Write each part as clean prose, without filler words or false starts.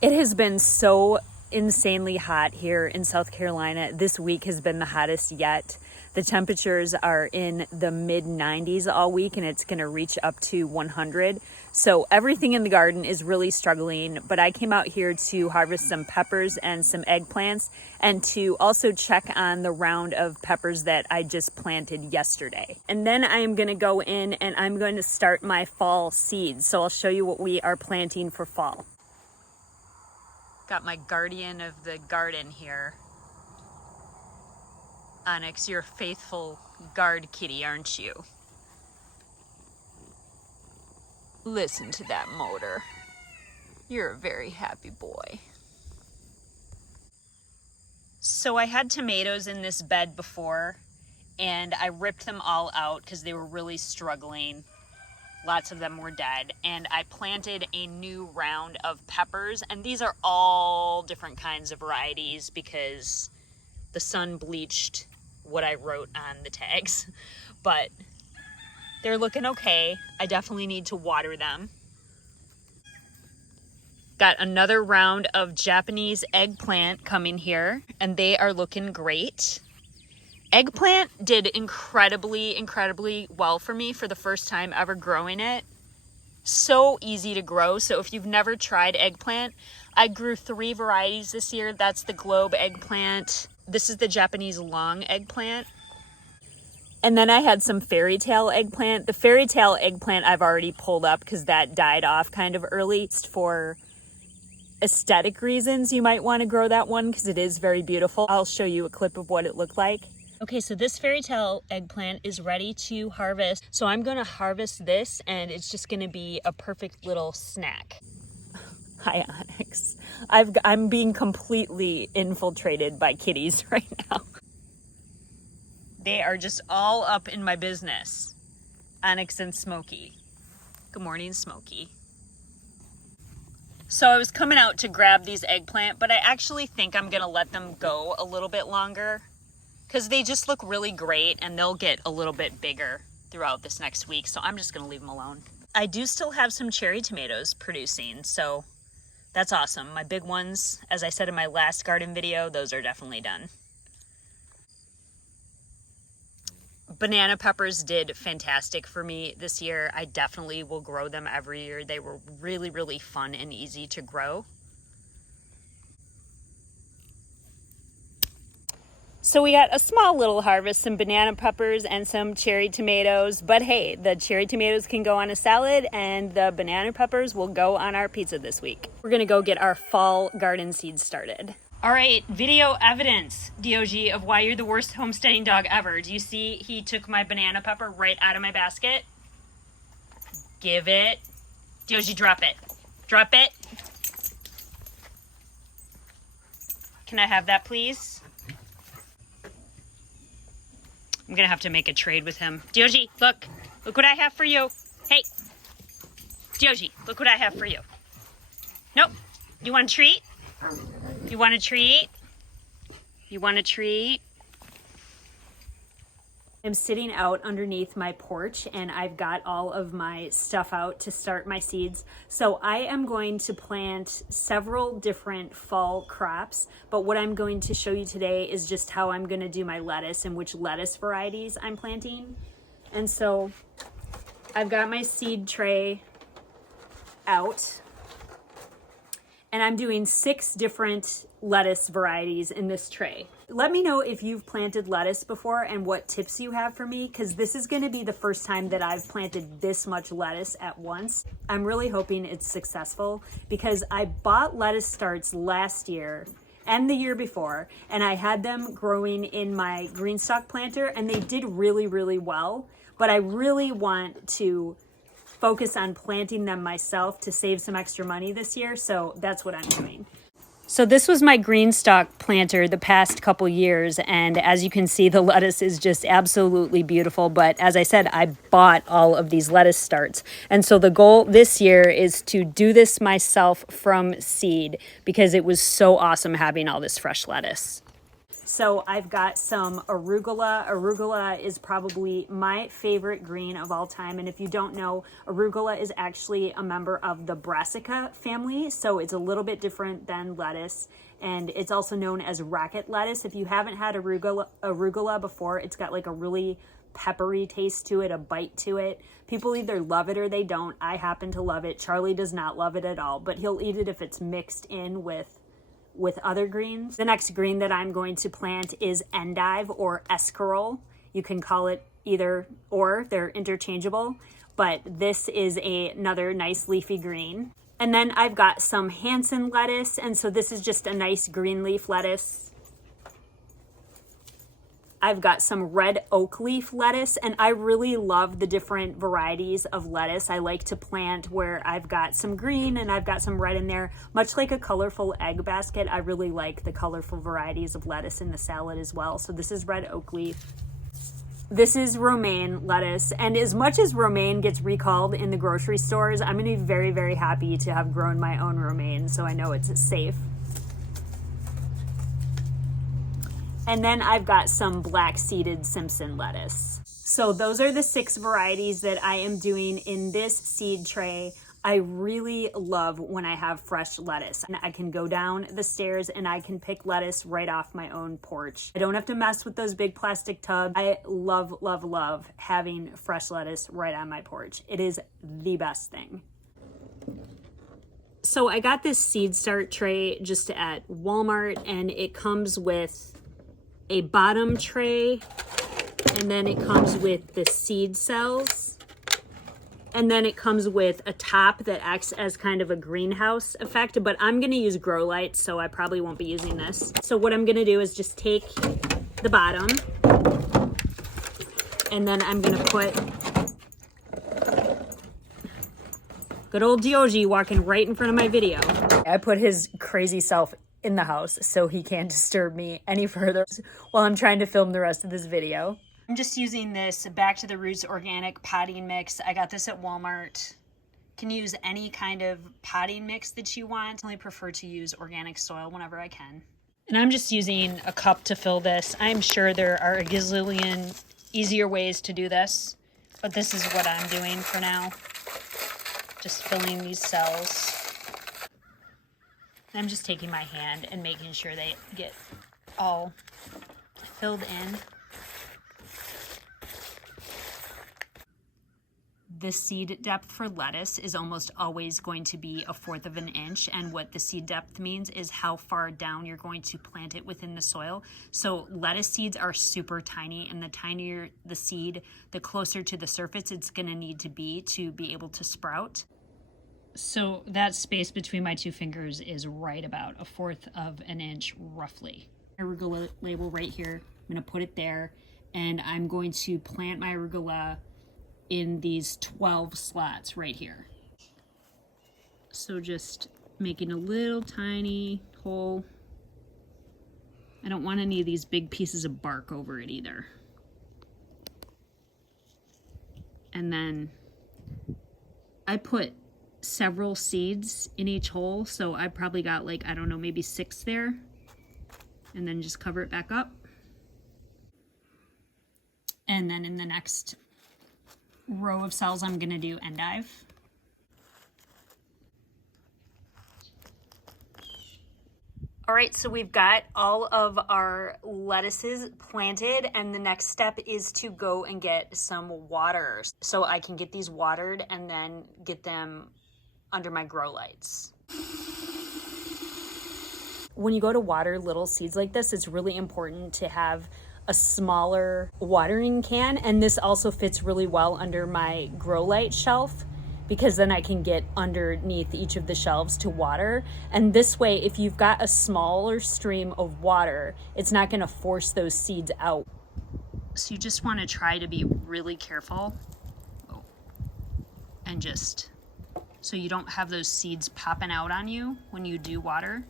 It has been so insanely hot here in South Carolina. This week has been the hottest yet. The temperatures are in the mid 90s all week, and it's going to reach up to 100. So everything in the garden is really struggling, but I came out here to harvest some peppers and some eggplants, and to also check on the round of peppers that I just planted yesterday. And then I am going to go in and I'm going to start my fall seeds. So I'll show you what we are planting for fall. Got my guardian of the garden here. Onyx, you're a faithful guard kitty, aren't you? Listen to that motor. You're a very happy boy. So I had tomatoes in this bed before, and I ripped them all out because they were really struggling. Lots of them were dead, and I planted a new round of peppers, and these are all different kinds of varieties because the sun bleached what I wrote on the tags, but they're looking okay. I definitely need to water them. Got another round of Japanese eggplant coming here, and they are looking great. Eggplant did incredibly well for me for the first time ever growing it. So easy to grow. So if you've never tried eggplant, I grew 3 varieties this year. That's the globe eggplant. This is the Japanese long eggplant. And then I had some fairy tale eggplant. The fairy tale eggplant I've already pulled up because that died off kind of early. For aesthetic reasons, you might want to grow that one because it is very beautiful. I'll show you a clip of what it looked like. Okay, so this fairy tale eggplant is ready to harvest. So I'm gonna harvest this, and it's just gonna be a perfect little snack. Hi, Onyx. I'm being completely infiltrated by kitties right now. They are just all up in my business. Onyx and Smokey. Good morning, Smokey. So I was coming out to grab these eggplant, but I actually think I'm gonna let them go a little bit longer because they just look really great, and they'll get a little bit bigger throughout this next week. So I'm just gonna leave them alone. I do still have some cherry tomatoes producing, so that's awesome. My big ones, as I said in my last garden video, those are definitely done. Banana peppers did fantastic for me this year. I definitely will grow them every year. They were really fun and easy to grow. So we got a small little harvest, some banana peppers and some cherry tomatoes. But hey, the cherry tomatoes can go on a salad, and the banana peppers will go on our pizza this week. We're gonna go get our fall garden seeds started. All right, video evidence, Dioji, of why you're the worst homesteading dog ever. Do you see he took my banana pepper right out of my basket? Give it. Dioji, drop it. Drop it. Can I have that, please? I'm gonna have to make a trade with him. Dioji, look what I have for you. Hey, Dioji, look what I have for you. Nope, you want a treat? You want a treat? You want a treat? I'm sitting out underneath my porch, and I've got all of my stuff out to start my seeds. So I am going to plant several different fall crops, but what I'm going to show you today is just how I'm going to do my lettuce and which lettuce varieties I'm planting. And so I've got my seed tray out, and I'm doing 6 different lettuce varieties in this tray. Let me know if you've planted lettuce before and what tips you have for me, because this is going to be the first time that I've planted this much lettuce at once. I'm really hoping it's successful because I bought lettuce starts last year and the year before, and I had them growing in my green stock planter, and they did really well. But I really want to focus on planting them myself to save some extra money this year, so that's what I'm doing. So this was my green stock planter the past couple years, and as you can see, the lettuce is just absolutely beautiful. But as I said, I bought all of these lettuce starts, and so the goal this year is to do this myself from seed because it was so awesome having all this fresh lettuce. So I've got some arugula. Arugula is probably my favorite green of all time. And if you don't know, arugula is actually a member of the Brassica family. So it's a little bit different than lettuce. And it's also known as rocket lettuce. If you haven't had arugula before, it's got like a really peppery taste to it, a bite to it. People either love it or they don't. I happen to love it. Charlie does not love it at all, but he'll eat it if it's mixed in with other greens. The next green that I'm going to plant is endive or escarole. You can call it either or, they're interchangeable, but this is another nice leafy green. And then I've got some Hansen lettuce, and so this is just a nice green leaf lettuce. I've got some red oak leaf lettuce, and I really love the different varieties of lettuce. I like to plant where I've got some green and I've got some red in there. Much like a colorful egg basket, I really like the colorful varieties of lettuce in the salad as well. So this is red oak leaf. This is romaine lettuce, and as much as romaine gets recalled in the grocery stores, I'm gonna be very, very happy to have grown my own romaine, so I know it's safe. And then I've got some black-seeded Simpson lettuce. So those are the 6 varieties that I am doing in this seed tray. I really love when I have fresh lettuce. And I can go down the stairs and I can pick lettuce right off my own porch. I don't have to mess with those big plastic tubs. I love, love, love having fresh lettuce right on my porch. It is the best thing. So I got this seed start tray just at Walmart, and it comes with a bottom tray, and then it comes with the seed cells, and then it comes with a top that acts as kind of a greenhouse effect, but I'm gonna use grow lights, so I probably won't be using this. So what I'm gonna do is just take the bottom, and then I'm gonna put good old Diogi walking right in front of my video. I put his crazy self in the house so he can't disturb me any further while I'm trying to film the rest of this video. I'm just using this Back to the Roots organic potting mix. I got this at Walmart. You can use any kind of potting mix that you want. I only prefer to use organic soil whenever I can. And I'm just using a cup to fill this. I'm sure there are a gazillion easier ways to do this, but this is what I'm doing for now. Just filling these cells. I'm just taking my hand and making sure they get all filled in. The seed depth for lettuce is almost always going to be 1/4 of an inch, and what the seed depth means is how far down you're going to plant it within the soil. So lettuce seeds are super tiny, and the tinier the seed, the closer to the surface it's going to need to be able to sprout. So that space between my 2 fingers is right about 1/4 of an inch, roughly. Arugula label right here. I'm going to put it there, and I'm going to plant my arugula in these 12 slots right here. So just making a little tiny hole. I don't want any of these big pieces of bark over it either. And then I put several seeds in each hole, so I probably got like, I don't know, maybe 6 there, and then just cover it back up. And then in the next row of cells I'm gonna do endive. All right, so we've got all of our lettuces planted, and the next step is to go and get some water so I can get these watered and then get them under my grow lights. When you go to water little seeds like this, it's really important to have a smaller watering can, and this also fits really well under my grow light shelf, because then I can get underneath each of the shelves to water. And this way, if you've got a smaller stream of water, it's not gonna force those seeds out. So you just wanna try to be really careful and just, so you don't have those seeds popping out on you when you do water.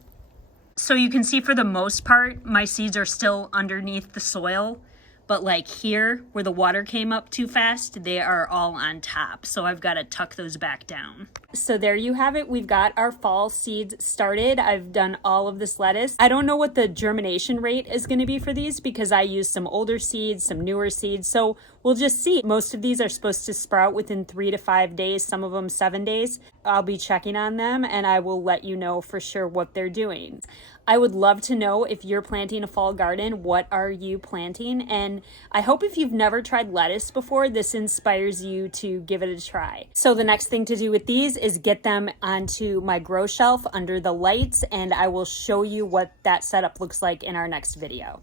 So you can see for the most part, my seeds are still underneath the soil, but like here where the water came up too fast, they are all on top. So I've got to tuck those back down. So there you have it. We've got our fall seeds started. I've done all of this lettuce. I don't know what the germination rate is going to be for these because I used some older seeds, some newer seeds. So we'll just see. Most of these are supposed to sprout within 3 to 5 days, some of them 7 days. I'll be checking on them and I will let you know for sure what they're doing. I would love to know if you're planting a fall garden, what are you planting? And I hope if you've never tried lettuce before, this inspires you to give it a try. So the next thing to do with these is get them onto my grow shelf under the lights, and I will show you what that setup looks like in our next video.